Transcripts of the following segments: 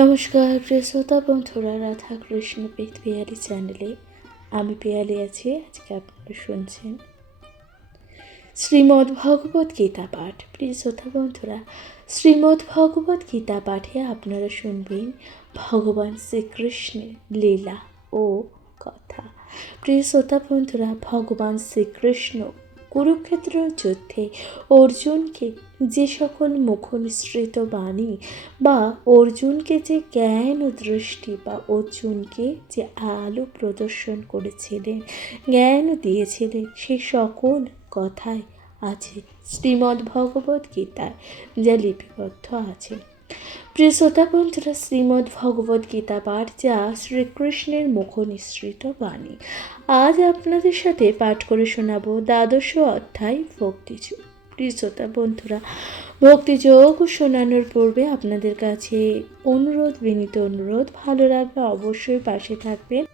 নমস্কার প্রিয় শ্রোতা বন্ধুরা, রাধা কৃষ্ণ পিয়ালি চ্যানেলে আমি পিয়ালি আছি। আজকে আপনারা শুনছেন শ্রীমদ্ ভগবত গীতা পাঠ। প্রিয় শ্রোতা বন্ধুরা, শ্রীমদ্ ভগবত গীতা পাঠে আপনারা শুনবেন ভগবান শ্রীকৃষ্ণের লীলা ও কথা। প্রিয় শ্রোতা বন্ধুরা, ভগবান শ্রীকৃষ্ণ কুরুক্ষেত্র যুদ্ধে অর্জুনকে যে সকল মুখনিসৃত বাণী বা অর্জুনকে যে জ্ঞান ও দৃষ্টি বা অর্জুনকে যে আলো প্রদর্শন করেছিলেন, জ্ঞান দিয়েছিলেন, সে সকল কথাই আছে শ্রীমদ্ ভগবত গীতায়, যা লিপিবদ্ধ আছে। প্রিয় শ্রোতা বন্ধুরা, শ্রীমদ্ ভগবত গীতা পাঠ যা শ্রীকৃষ্ণের মুখনিসৃত বাণী। আজ আপনাদের সাথে পাঠ করে শোনাবো দ্বাদশ অধ্যায় ভক্তিযোগ। প্রিয় শ্রোতা বন্ধুরা, ভক্তিযোগ শোনানোর পূর্বে আপনাদের কাছে বিনীত অনুরোধ, ভালো লাগবে অবশ্যই পাশে থাকবেন।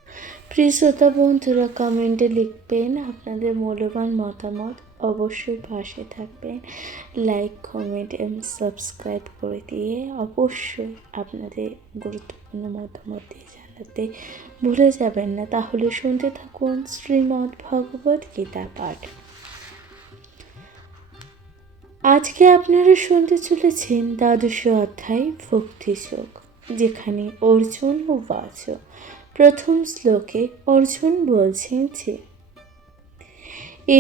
প্রিয় শ্রোতা বন্ধুরা, কমেন্টে লিখবেন আপনাদের মূল্যবান মতামত, অবশ্যই পাশে থাকবেন। লাইক, কমেন্ট এবং সাবস্ক্রাইব করে দিয়ে অবশ্যই আপনাদের গুরুত্বপূর্ণ মতামত দিয়ে জানাতে ভুলে যাবেন না। তাহলে শুনতে থাকুন শ্রীমদ্ ভগবত গীতা পাঠ। আজকে আপনারা শুনতে চলেছেন দ্বাদশ অধ্যায় ভক্তিযোগ, যেখানে অর্জুন ও বাচ। প্রথম শ্লোকে অর্জুন বলছেন যে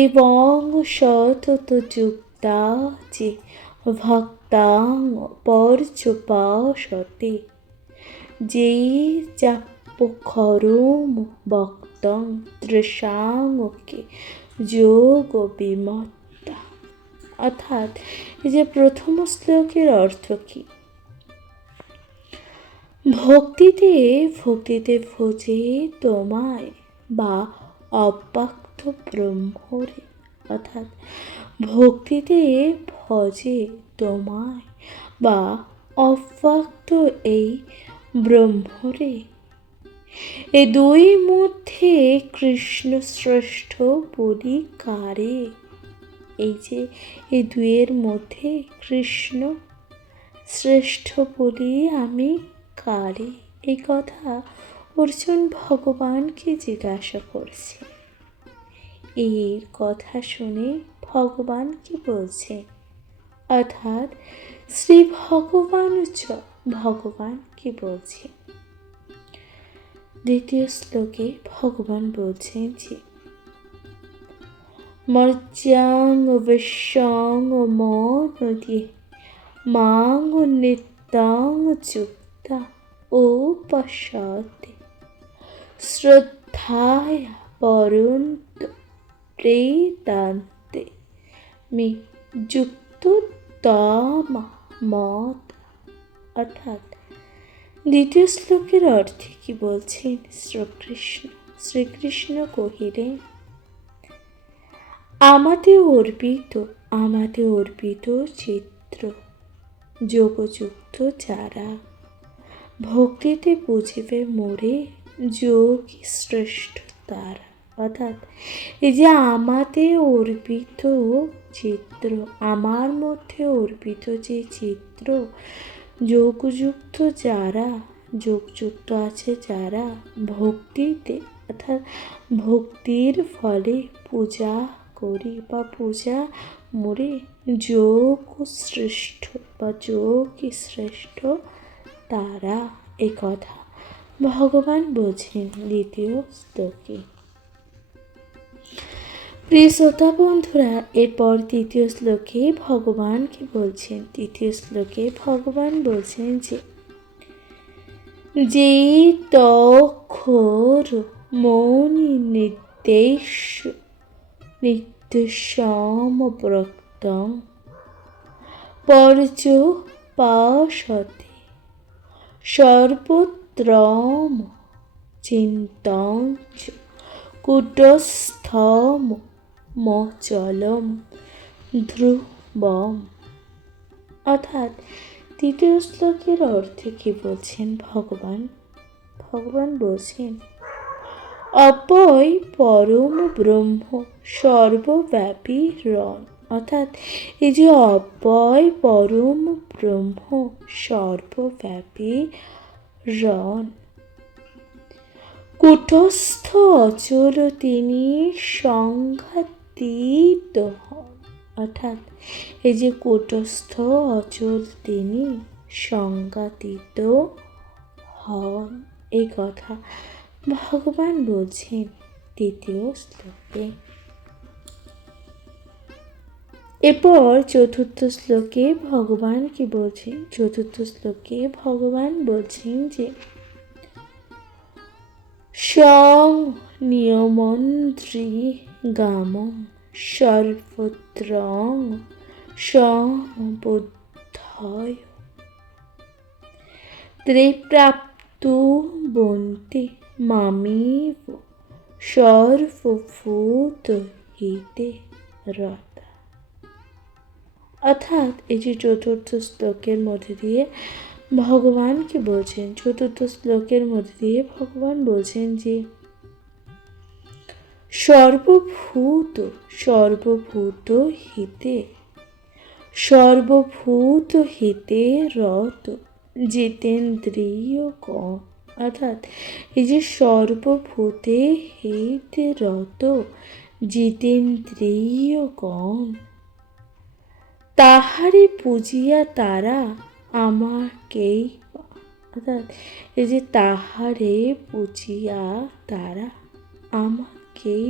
এবং সতত যুক্তা যে ভক্তাং পর্যুপাসতে যেই চাপখরম ভক্তং তৃষাঙ্গকে যোগ বিমত্তা। অর্থাৎ এই যে প্রথম শ্লোকের অর্থ কি? ভক্তিতে ভোজে তোমায় বা অব্যক্ত ব্রহ্মরে। অর্থাৎ ভক্তিতে ভজে তোমায় বা অব্যক্ত এই ব্রহ্মরে। এ দুই মধ্যে কৃষ্ণ শ্রেষ্ঠ বলি কারে? এই যে এই দুইয়ের মধ্যে কৃষ্ণ শ্রেষ্ঠ বলি আমি কারে? এই কথা অর্জুন ভগবানকে জিজ্ঞাসা করছে। এর কথা শুনে ভগবান কি বলছে? অর্থাৎ শ্রী ভগবান কি বলছে? দ্বিতীয় শ্লোকে ভগবান বলছেন যে মর্যাং বিশ্বং মনদি মাং নিত্যং যুক্তা উপাসতে শ্রদ্ধায় পরন্ত প্রেতান্তে মে যুক্ত মত। অর্থাৎ দ্বিতীয় শ্লোকের অর্থে কি বলছেন শ্রীকৃষ্ণ কহিলেন, আমাতে অর্পিত চিত্র যোগযুক্ত যারা ভক্তিতে বুঝিবে মোরে যোগী শ্রেষ্ঠ তারা। অর্থাৎ এই যে আমাতে অর্পিত চিত্র, আমার মধ্যে অর্পিত যে চিত্র, যোগযুক্ত যারা, যোগযুক্ত আছে যারা ভক্তিতে, অর্থাৎ ভক্তির ফলে পূজা করি বা পূজা মোরে যোগ শ্রেষ্ঠ বা যোগী শ্রেষ্ঠ তারা। এ কথা ভগবান বলছেন দ্বিতীয় শ্লোকে। প্রিয় শ্রোতা বন্ধুরা, এরপর তৃতীয় শ্লোকে ভগবান কি বলছেন? তৃতীয় শ্লোকে ভগবান বলছেন যে তক্ষর মৌনি নির্দেশমব্রক্তং পর্যুপাসতে সর্বত্রম চিন্তঞ্চ কুটস্থম মচলম ধ্রুবম। অর্থাৎ তৃতীয় শ্লোকের অর্থে কি বলছেন ভগবান? ভগবান বলছেন অপয় পরম ব্রহ্ম সর্বব্যাপী রণ। অর্থাৎ এই যে অপয় পরম ব্রহ্ম সর্বব্যাপী রণ। কূটস্থ অচল তিনি সংঘাতীত হন। অর্থাৎ এই যে কূটস্থ অচল তিনি সংঘাতীত হন, এই কথা ভগবান বলছেন দ্বিতীয় শ্লোকে। এরপর চতুর্থ শ্লোকে ভগবান কি বলছেন? চতুর্থ শ্লোকে ভগবান বলছেন যে সং নিয়মন্ত্রী গামং সর্বত্রং সমবুদ্ধয় ত্রিপ্রাপ্তু বন্তি মামেব সর্বভূত হিতে রতা। অর্থাৎ এই যে চতুর্থ শ্লোকের মধ্যে দিয়ে ভগবান কি বলছেন? চতুর্থ শ্লোকের মধ্যে দিয়ে ভগবান বলছেন যে সর্বভূত হিতে রত জিতেন্দ্রিয় গণ। অর্থাৎ এই যে সর্বভূতে হিতে রত জিতেন্দ্রিয় গণ তাহারে পূজিয়া তারা আমাকেই। অর্থাৎ এই যে তাহারে পূজিয়া তারা আমাকেই,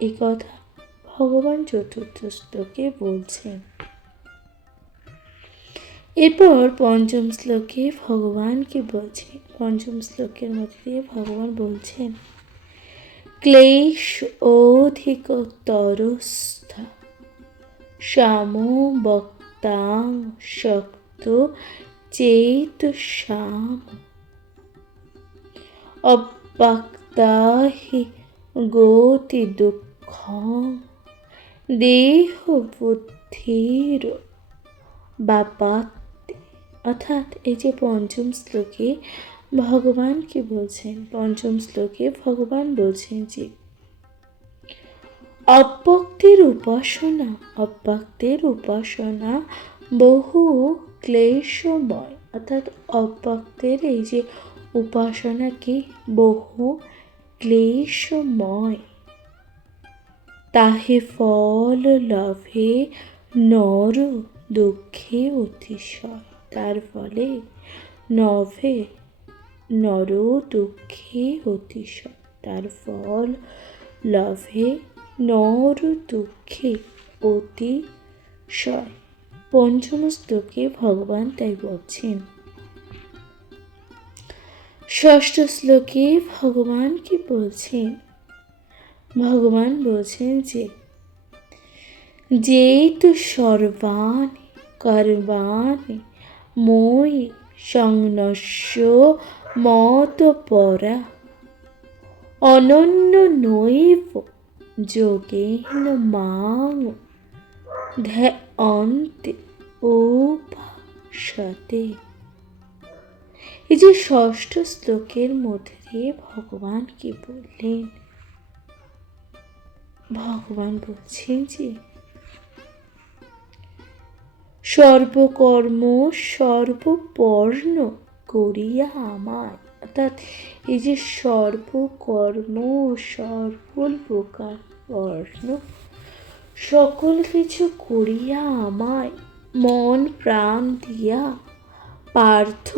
এই কথা ভগবান চতুর্থ শ্লোকে বলছেন। এরপর পঞ্চম শ্লোকে ভগবান কি বলছেন? পঞ্চম শ্লোকের মধ্যে ভগবান বলছেন ক্লেশ অধিকতরস্থা সমবক্তাং শক্ত চেতসাম অব্যক্তা হি গতি দুঃখং দেহ বুদ্ধির বাপাত্তে। অর্থাৎ এই যে পঞ্চম শ্লোকে ভগবান কি বলছেন? পঞ্চম শ্লোকে ভগবান বলছেন যে অব্যক্তের উপাসনা বহু ক্লেশময়। অর্থাৎ অব্যক্তের এই যে উপাসনা কি বহু ক্লেশময়। তাহে ফল লাভে নর দুঃখে অতিশয়। তার ফলে নর দুঃখে অতিশয়। তার ফল লাভে নর দুঃখে অতিশয়। পঞ্চম শ্লোকে ভগবান তাই বলছেন। ষষ্ঠ শ্লোকে ভগবান কি বলছেন? ভগবান বলছেন যে যেতু সর্বাণি কর্মাণি মই সংনশ্য মতপরা অনন্য নৈব যোগেন মাং ধ্যায়ন্তে উপাসতে। এই যে ষষ্ঠ শ্লোকের মধ্যে দিয়ে ভগবান কি বললেন? ভগবান বলছেন যে সর্বকর্ম সর্ববর্ণ করিয়া আমায়। অর্থাৎ এই যে সর্বকর্ম সকল প্রকার বর্ণ সকল কিছু করিয়া আমায় মন প্রাণ দিয়া পার্থ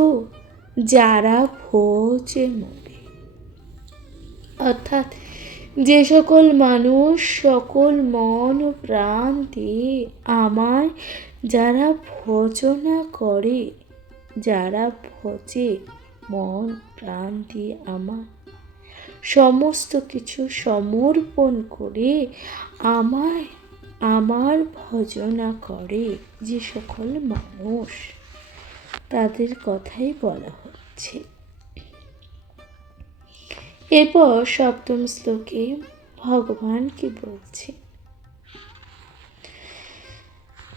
যারা ভোজে মরে। অর্থাৎ যে সকল মানুষ সকল মন ও প্রাণ দিয়ে আমায় যারা ভজনা করে, যারা ভজে মন প্রাণ দিয়ে আমার সমস্ত কিছু সমর্পণ করে আমায় আমার ভজনা করে যে সকল মানুষ, তাদের কথাই বলা হচ্ছে। এরপর সপ্তম শ্লোকে ভগবান কি বলছে?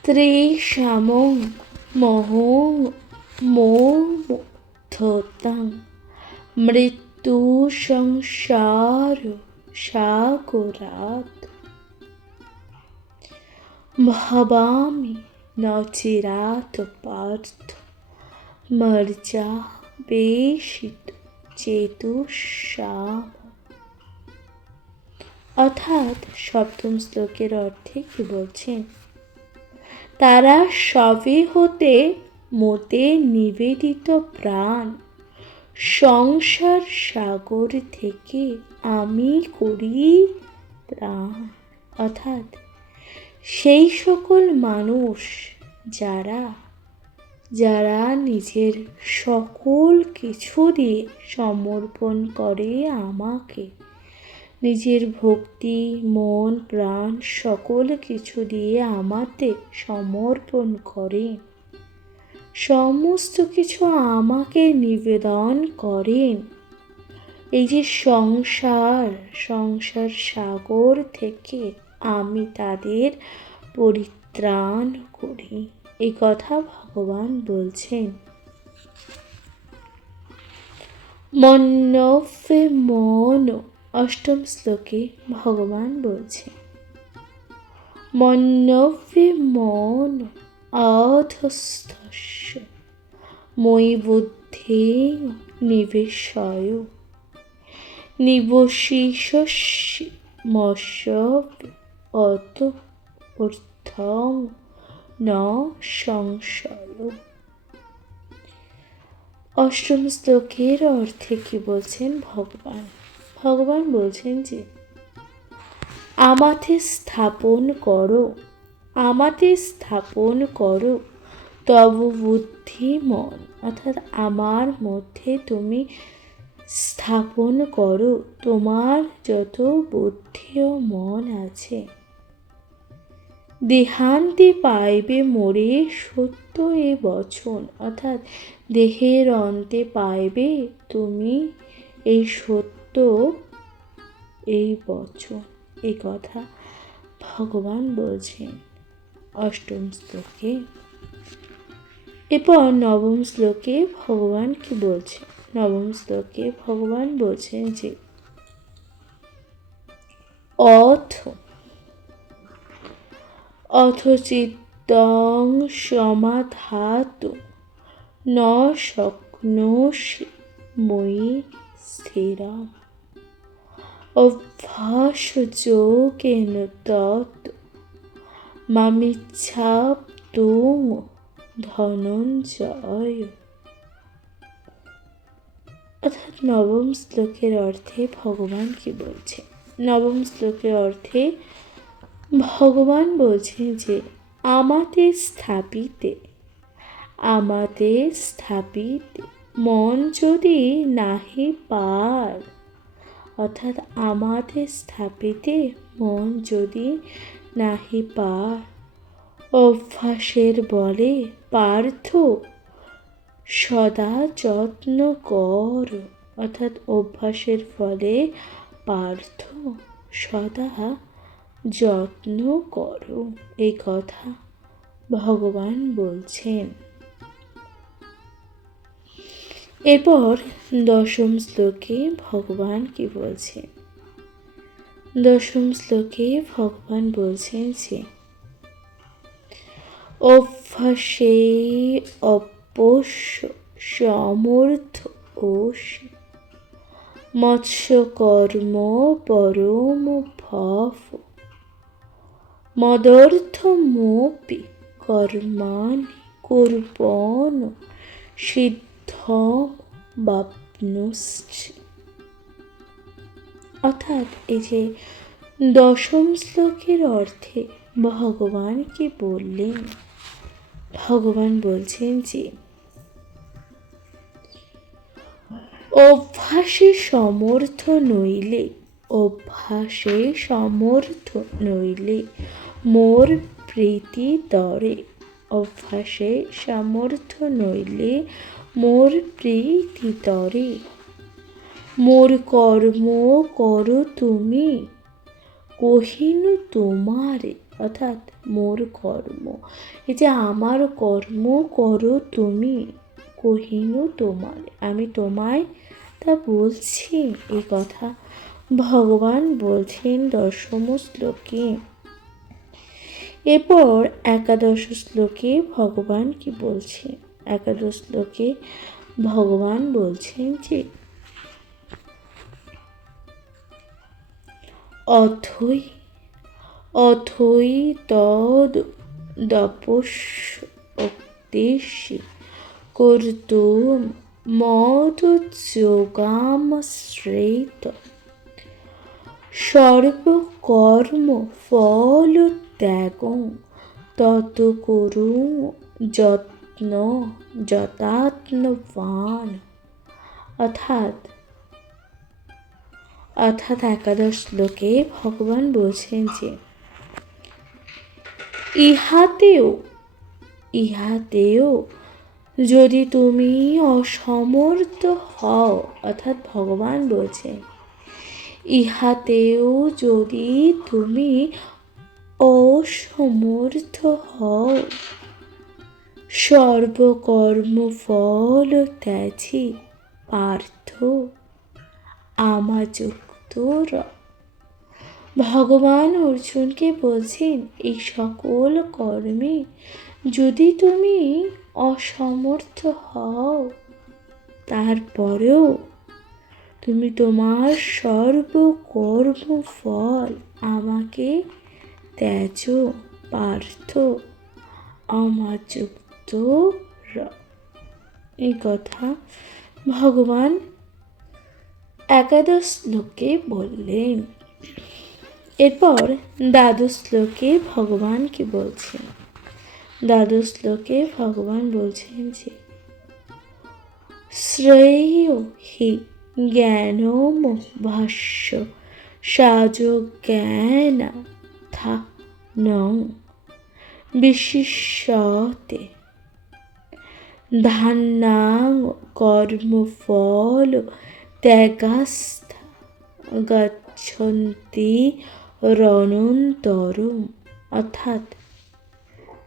ত্রিশামং মহং মোমুথতাং মৃত্যু সংসার সাগরাত ভাবামি ন চিরাত পার্থ মর্যা বেশিত চেতু সাম। অর্থাৎ সপ্তম শ্লোকের অর্থে কি বলছেন? তারা সবে হতে মতে নিবেদিত প্রাণ, সংসার সাগর থেকে আমি করি ত্রাণ। অর্থাৎ সেই সকল মানুষ যারা যারা নিজের সকল কিছু দিয়ে সমর্পণ করে আমাকে, নিজের ভক্তি মন প্রাণ সকল কিছু দিয়ে আমাতে সমর্পণ করেন, সমস্ত কিছু আমাকে নিবেদন করেন, এই যে সংসার সাগর থেকে আমি তাদের পরিত্রাণ করি, এই কথা ভগবান বলছেন। মন্যবে মন, অষ্টম শ্লোকে ভগবান বলছেন মন্যবে মন অধস্তস্য মই বুদ্ধি নিবেশয় নিবশিষ্যস্য মস্য অত অর্থং ন সংশয়। অষ্টম শ্লোকের অর্থে কি বলছেন ভগবান? ভগবান বলছেন যে আমাতে স্থাপন করো, আমাতে স্থাপন করো তব বুদ্ধি মন। অর্থাৎ আমার মধ্যে তুমি স্থাপন করো তোমার যত বুদ্ধি ও মন আছে। দেহান্তে পাইবে মোরে সত্য এ বচন। অর্থাৎ দেহের অন্তে পাইবে তুমি এই সত্য এই বচন, এই কথা ভগবান বলছেন অষ্টম শ্লোকে। এরপর নবম শ্লোকে ভগবান কি বলছেন? নবম শ্লোকে ভগবান বলছেন যে অথ চিত্তং সমাধাতু ন শক্নোষি মই স্থিরম অভ্যাসযোগেন তৎ মামিচ্ছাপ্তুং ধনঞ্জয়। অর্থাৎ নবম শ্লোকের অর্থে ভগবান কি বলছেন? নবম শ্লোকের অর্থে ভগবান বলছেন যে আমাতে স্থাপিতে মন যদি নাহি পার। অর্থাৎ আমাতে স্থাপিতে মন যদি নাহি পার, অভ্যাসের বলে পার্থ সদা যত্ন কর। অর্থাৎ অভ্যাসের ফলে পার্থ সদা যত্ন করো, এই কথা ভগবান বলছেন। এরপর দশম শ্লোকে ভগবান কি বলছেন? দশম শ্লোকে ভগবান বলছেন যে অভ্যাসে অপোষ্য সমর্থ ওষি মৎস্যকর্ম পরম ভব মদর্থমপি কর্মাণি কুর্বন সিদ্ধম বাপ্নুষ্যতি। অর্থাৎ এই যে দশম শ্লোকের অর্থে ভগবান কি বললেন? ভগবান বলছেন যে অভ্যাসে সমর্থ নইলে মোর প্রীতি তরে। অভ্যাসে সমর্থ নইলে মোর প্রীতি তরে। মোর কর্ম করো তুমি কহিনু তোমারে। অর্থাৎ মোর কর্ম, এই যে আমার কর্ম করো তুমি কহিনু তোমারে, আমি তোমায় তা বলছি, এই কথা ভগবান বলছেন দশম শ্লোকে। এরপর একাদশ শ্লোকে ভগবান কি বলছেন? একাদশ শ্লোকে ভগবান বলছেন যে অথৈ অথৈ তদ দপস্যোগেষু কর্তুম মদযোগামশ্রেত সর্বকর্ম ফল ত্যাগং তত করুং যত্ন যতাত্মবান। অর্থাৎ একাদশ শ্লোকে ভগবান বলছেন যে ইহাতেও যদি তুমি অসমর্থ হও, অর্থাৎ ভগবান বলছেন ইহাতেও যদি তুমি অসমর্থ হও সর্বকর্মফল ত্যাজি পার্থ আমাযুক্ত। ভগবান অর্জুনকে বলছেন এই সকল কর্মে যদি তুমি অসমর্থ হও, তারপরেও তুমি তোমার সর্বকর্মফল আমাকে ত্যাজ পার্থ আমাযুক্ত। এই কথা ভগবান একাদশ শ্লোকে বললেন। এরপর দ্বাদশ শ্লোকে ভগবান কি বলছেন? দ্বাদশ শ্লোকে ভগবান বলছেন যে শ্রেয় হি জ্ঞানম ভাষ্য সাযোজ্ঞান নং বিশিষ্যতে ধান্যাং কর্মফল ত্যাগাস্থা গচ্ছন্তি রণন্তরম। অর্থাৎ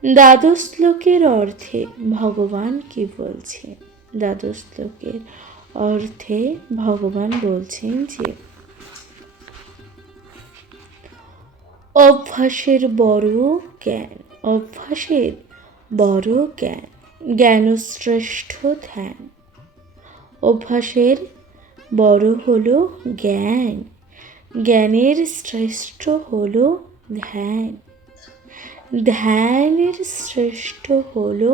দ্বাদশ শ্লোকের অর্থে ভগবান কি বলছেন? দ্বাদশ শ্লোকের অর্থে ভগবান বলছেন যে অভ্যাসের বড় জ্ঞান, অভ্যাসের বড় জ্ঞান, জ্ঞানশ্রেষ্ঠ ধ্যান। অভ্যাসের বড় হলো জ্ঞান, জ্ঞানের শ্রেষ্ঠ হলো ধ্যান, ধ্যানের শ্রেষ্ঠ হলো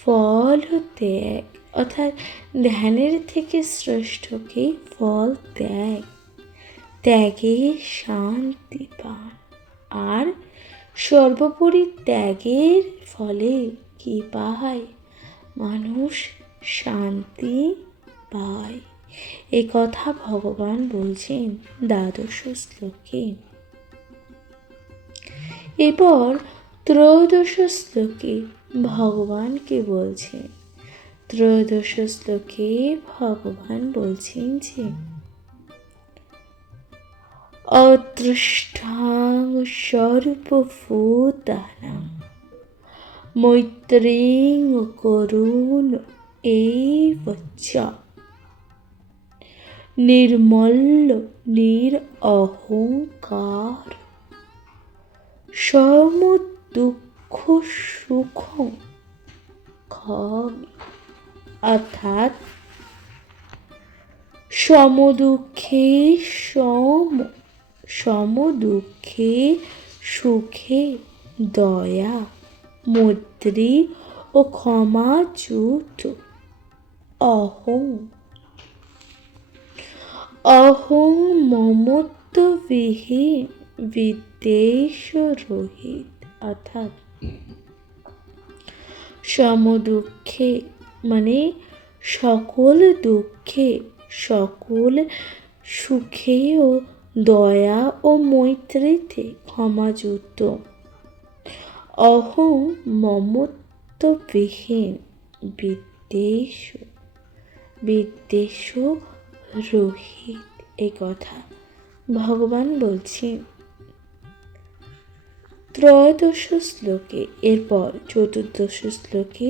ফল ত্যাগ। অর্থাৎ ধ্যানের থেকে শ্রেষ্ঠ কি? ফল ত্যাগ। ত্যাগে শান্তি পান। আর সর্বোপরি ত্যাগের ফলে কি পায়? মানুষ শান্তি পায়। এ কথা ভগবান বলছেন দ্বাদশ শ্লোকে। এরপর ত্রয়োদশ শ্লোকে ভগবান কি বলছেন? ত্রয়োদশ শ্লোকে ভগবান বলছেন যে অদৃষ্টাং সর্বভূতানাং মৈত্রীং করুণ এব চ নির্মল্য নিরহংকার সমদুঃখ সুখং ক্ষমে। অর্থাৎ সমদুঃখে সমদুঃখে সুখে দয়া, মৈত্রী ও ক্ষমাযুত, অহং মমত্ববিহীন বিদ্বেষ রহিত। অর্থাৎ সমদুঃখে মানে সকল দুঃখে, সকল সুখে ও দয়া ও মৈত্রীতে ক্ষমাযুক্ত, অহং মমত্ববিহীন বিদ্বেষ রহিত। এই কথা ভগবান বলছেন ত্রয়োদশ শ্লোকে। এরপর চতুর্দশ শ্লোকে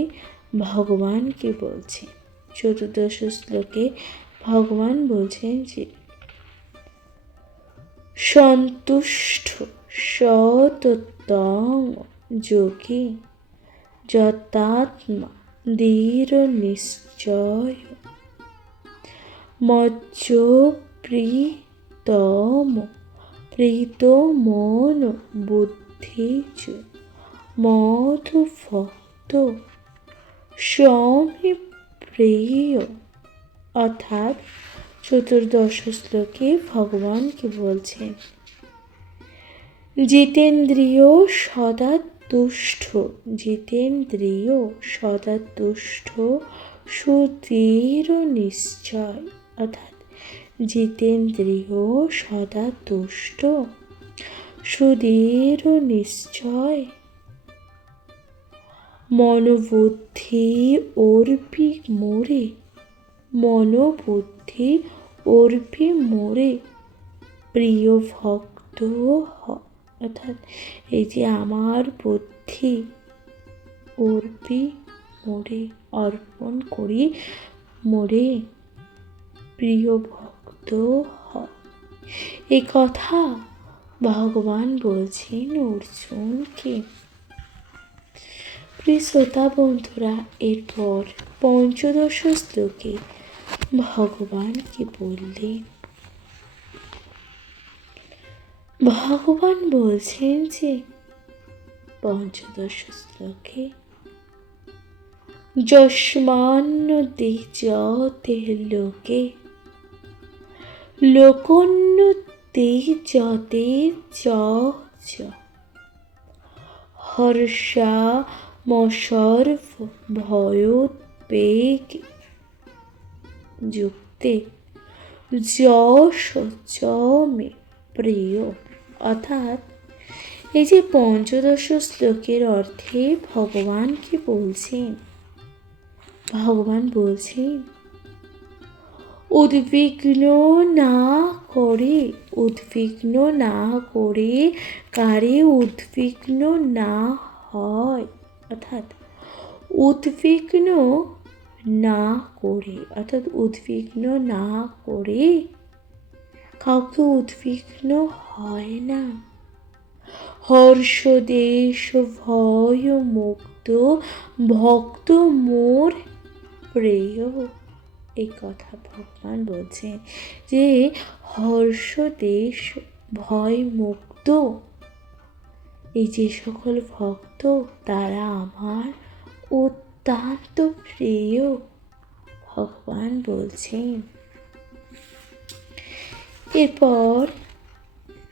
ভগবান কি বলছেন? চতুর্দশ শ্লোকে ভগবান বলছেন যে সন্তুষ্ট সততং যোগী যতাত্মা দৃঢ় নিশ্চয় মজ্জ প্রীতম প্রীত মন বুদ্ধিজ মধু ভক্ত স্বামী প্রিয়। অর্থাৎ চতুর্দশ শ্লোকে ভগবান কি বলছেন, জিতেন্দ্রিয় সদা তুষ্ট, জিতেন্দ্রিয় সদা তুষ্ট সুদৃঢ় নিশ্চয়। অর্থাৎ জিতেন্দ্রিয় সদা তুষ্ট সুদৃঢ় নিশ্চয় মনোবুদ্ধি অর্পি মোরে, মনোবুদ্ধি অর্পি মোরে প্রিয় ভক্ত। অর্থাৎ এই যে আমার বুদ্ধি অর্পি মোরে অর্পণ করি মোরে প্রিয় ভক্ত হয়। এই কথা ভগবান বলছেন অর্জুনকে। প্রিয় শ্রোতা বন্ধুরা, এরপর পঞ্চদশ শ্লোকে ভগবান কি বললেন? ভগবান বলছেন যে পঞ্চদশ শ্লোকে, যস্মান্ন দ্বিজতে লোকে লোকোন্নতি যতে চ হর্ষামসর্ব ভয়োদ্বেগে যুক্তে যশ চ মে প্রিয়। অর্থাৎ এই যে পঞ্চদশ শ্লোকের অর্থে ভগবান কি বলছেন? ভগবান বলছেন উদ্বিগ্ন না করে, উদ্বিগ্ন না করে কারে উদ্বিগ্ন না হয়। অর্থাৎ উদ্বিগ্ন না করে, অর্থাৎ উদ্বিগ্ন না করে কাউকে উদ্বিগ্ন হয় না। হর্ষ দেশ ভয় মুক্ত ভক্ত মোর প্রিয়। এই কথা ভগবান বলছেন যে হর্ষ দেশ ভয় মুক্ত এই যে সকল ভক্ত তারা আমার অত্যন্ত প্রিয়। ভগবান বলছেন। এরপর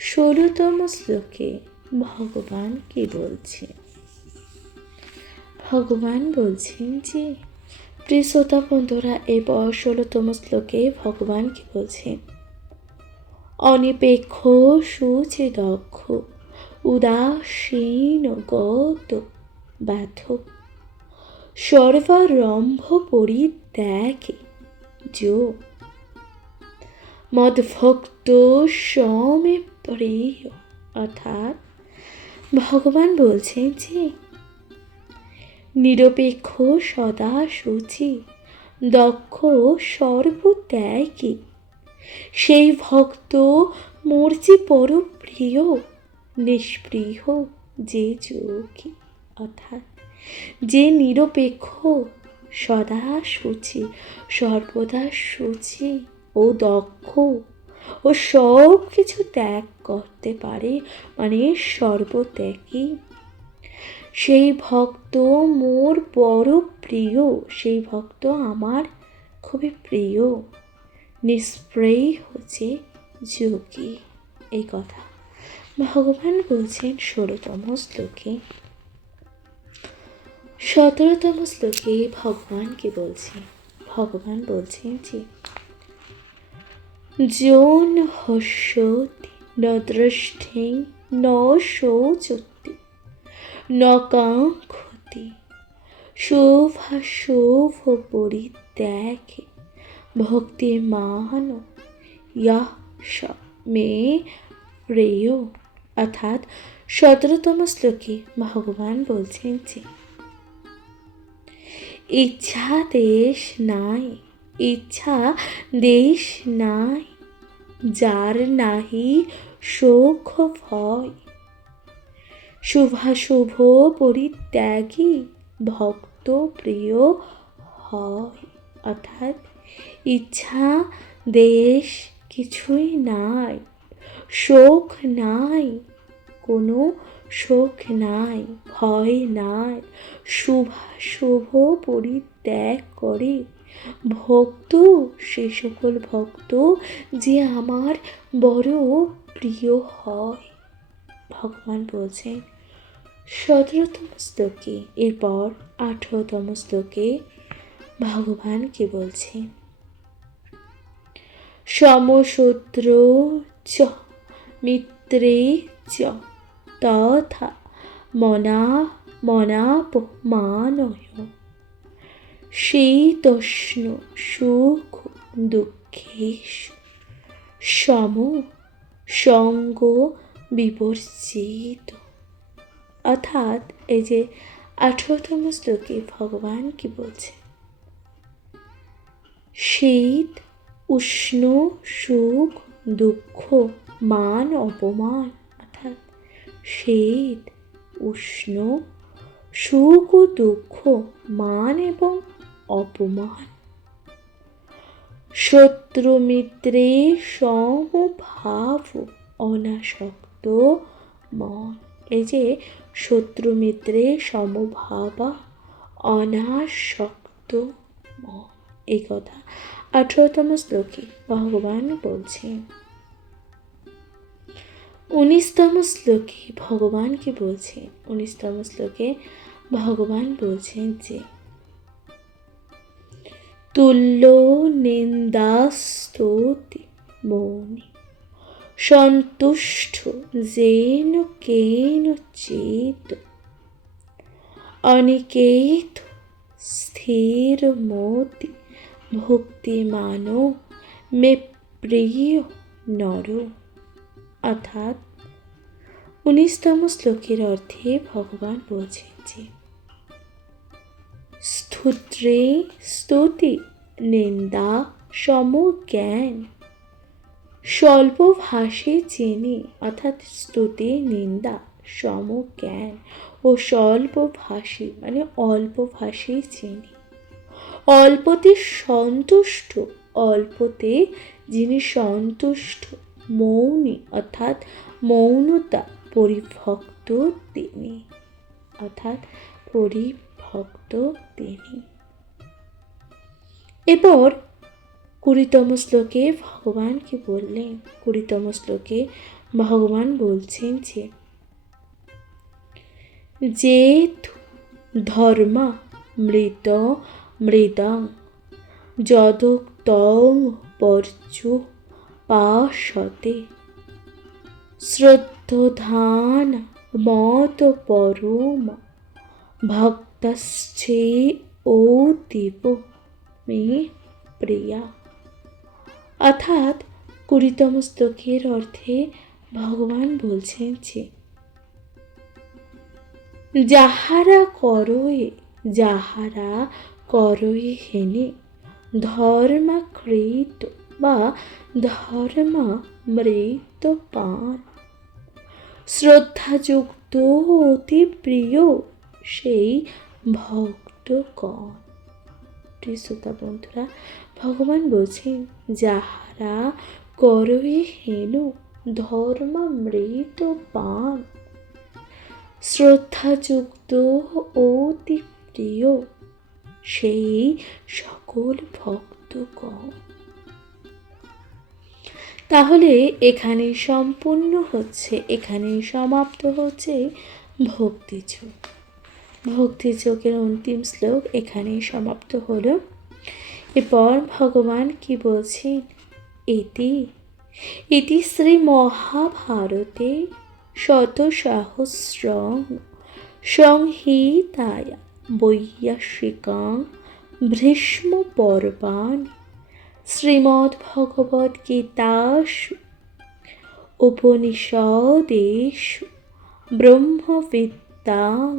16তম শ্লোকে ভগবান কি বলছেন? ভগবান বলছেন যে প্রিয় শ্রোতা বন্ধুরা, এরপর 16তম শ্লোকে ভগবান কি বলছেন? অনিপেক্ষ সুচে দক্ষ উদাসীন গত ব্যথ সর্বারম্ভ পরিত্যাগে যো মদ্ভক্ত স্বামী প্রিয়। অর্থাৎ ভগবান বলছেন যে নিরপেক্ষ সদা শুচি দক্ষ সর্বত্যাগী সেই ভক্ত মোর যে বড় প্রিয়, নিষ্পৃহ যে যোগী। অর্থাৎ যে নিরপেক্ষ সদা শুচি সর্বদা শুচি ও দক্ষ ও সব কিছু ত্যাগ করতে পারে, মানে সর্বত্যাগী সেই ভক্ত মোর বড় প্রিয়, সেই ভক্ত আমার খুবই প্রিয়। নিষ্প্রেয়ী হচ্ছে যোগী। এই কথা ভগবান বলছেন 16তম শ্লোকে। 17তম শ্লোকে ভগবান কি বলছেন? ভগবান বলছেন যে যোন হস্যতি ন দৃষ্টি ন শোচতি ন কাঙ্ক্ষতি শুভাশুভ পরিত্যাগে ভক্তিমান ইয়ঃ স মে প্রিয়। অর্থাৎ 17তম শ্লোকে ভগবান বলছেন যে ইচ্ছা দেশ নাই, ইচ্ছা দেশ নাই যার নাহি শোক ভয় শুভাশুভ পরিত্যাগী ভক্ত ভক্ত প্রিয় হয়। অর্থাৎ ইচ্ছা দেশ কিছুই নাই, শোক নাই, কোনো শোক নাই, ভয় নাই, শুভ পরিত্যাগ করে ভক্ত, সে সকল ভক্ত যে আমার বড় প্রিয় হয়। ভগবান বলছেন 17তম শ্লোকে, এরপর 18তম শ্লোকে ভগবান কি বলছেন? সমশত্রু চ মিত্রে চ তথা মনাপমানয় শীতোষ্ণ সুখ দুঃখেষু সম সঙ্গ বিবর্জিত। অর্থাৎ এই যে 18তম শ্লোকে ভগবান কি বলছে? শীত, উষ্ণ, সুখ, দুঃখ, মান, অপমান। অর্থাৎ শীত, উষ্ণ, সুখ ও দুঃখ, মান এবং অপমান। শত্রু মিত্রে সমভাব অনাসক্ত মন। এই যে শত্রু মিত্রে সমভাবা অনাসক্ত মন, এই কথা 18তম শ্লোকে ভগবান বলছেন। 19তম শ্লোকে ভগবান কি বলছেন? 19তম শ্লোকে ভগবান বলছেন যে তুল্য নিন্দাস্তুতি মৌনি সন্তুষ্ট যেন কেন চেত অনিকেত স্থির মতি ভক্তিমান মে প্রিয় নর। অর্থাৎ 19তম শ্লোকের অর্থে ভগবান বলছেন যে স্তুতি নিন্দা সমজ্ঞান স্বল্পভাষী যিনি। অর্থাৎ স্তুতি নিন্দা সমজ্ঞান ও স্বল্পভাষী মানে অল্পভাষী যিনি, অল্পতে সন্তুষ্ট, অল্পতে যিনি সন্তুষ্ট, মৌনী অর্থাৎ মৌনতা পরিভক্ত তিনি। অর্থাৎ পরিভক্ত তিনি। এরপর 20তম শ্লোকে ভগবান কি বললেন? 20তম শ্লোকে ভগবান বলছেন যে যেথু ধর্মা মৃত মৃদং যদুক্তং পর্যু পাশতে শ্রদ্ধধান মত পরম ভক্তশ্চে অতীব মে প্রিয়া। অর্থাৎ 20তম শ্লোকের অর্থে ভগবান বলছেন যে যাহারা করয়ে হেনে ধর্মাকৃত বা ধর্মামৃত পান শ্রদ্ধাযুক্ত অতি প্রিয় সেই ভক্তগণ। শ্রোতা বন্ধুরা, ভগবান বলছেন যাহারা করয়ে হেনু ধর্মামৃত পান শ্রদ্ধাযুক্ত অতি প্রিয় সেই সকল ভক্তগণ। তাহলে এখানে সম্পূর্ণ হচ্ছে, এখানে সমাপ্ত হচ্ছে ভক্তিযোগ। ভক্তিযোগের অন্তিম শ্লোক এখানেই সমাপ্ত হলো। এরপর ভগবান কি বলছেন? ইতি শ্রী মহাভারতে শতসহস্রং সংহিতায়া বৈয়াসিকাং ভীষ্ম পর্বাণি শ্রীমদ্ভগবদ্গীতাসু উপনিষদেষু ব্রহ্মবিদ্যাং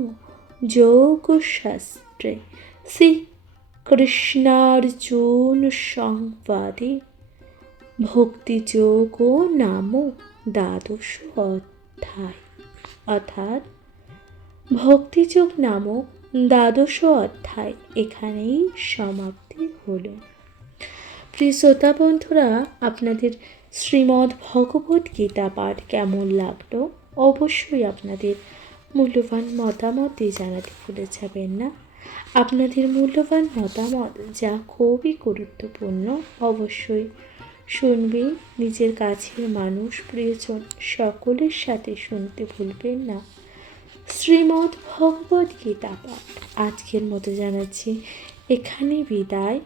যোগশাস্ত্রে শ্রীকৃষ্ণার্জুন সংবাদে ভক্তিযোগো নাম দ্বাদশ অধ্যায়। অর্থাৎ ভক্তিযোগ নামক দ্বাদশ অধ্যায় এখানেই সমাপ্তি হলো। প্রিয় শ্রোতা বন্ধুরা, আপনাদের শ্রীমদ্ ভগবত গীতা পাঠ কেমন লাগলো অবশ্যই আপনাদের মূল্যবান মতামত দিয়ে জানাতে ভুলে যাবেন না। আপনাদের মূল্যবান মতামত যা খুবই গুরুত্বপূর্ণ, অবশ্যই শুনবেন, নিজের কাছের মানুষ প্রিয়জন সকলের সাথে শুনতে ভুলবেন না। শ্রীমদ্ ভগবত গীতা পাঠ আজকের মতো জানাচ্ছি এখানে বিদায়।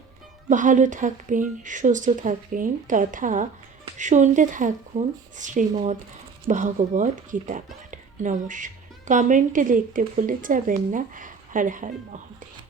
ভালো থাকবেন, সুস্থ থাকবেন তথা শুনতে থাকুন শ্রীমদ্ ভগবত গীতা পাঠ। নমস্কার। কমেন্টে লিখতে ভুলে যাবেন না। হর হর মহাদেব।